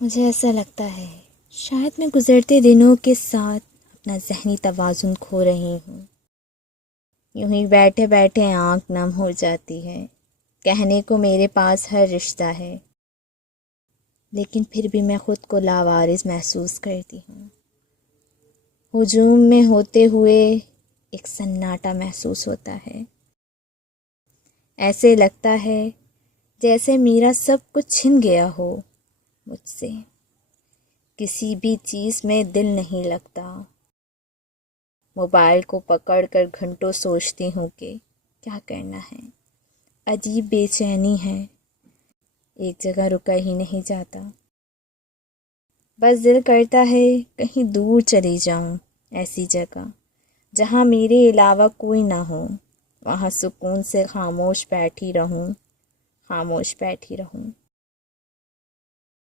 مجھے ایسا لگتا ہے شاید میں گزرتے دنوں کے ساتھ اپنا ذہنی توازن کھو رہی ہوں۔ یوں ہی بیٹھے بیٹھے آنکھ نم ہو جاتی ہے۔ کہنے کو میرے پاس ہر رشتہ ہے، لیکن پھر بھی میں خود کو لاوارث محسوس کرتی ہوں۔ ہجوم میں ہوتے ہوئے ایک سناٹا محسوس ہوتا ہے۔ ایسے لگتا ہے جیسے میرا سب کچھ چھن گیا ہو مجھ سے۔ کسی بھی چیز میں دل نہیں لگتا۔ موبائل کو پکڑ کر گھنٹوں سوچتی ہوں کہ کیا کرنا ہے۔ عجیب بے چینی ہے، ایک جگہ رکا ہی نہیں جاتا۔ بس دل کرتا ہے کہیں دور چلی جاؤں، ایسی جگہ جہاں میرے علاوہ کوئی نہ ہو، وہاں سکون سے خاموش بیٹھی رہوں۔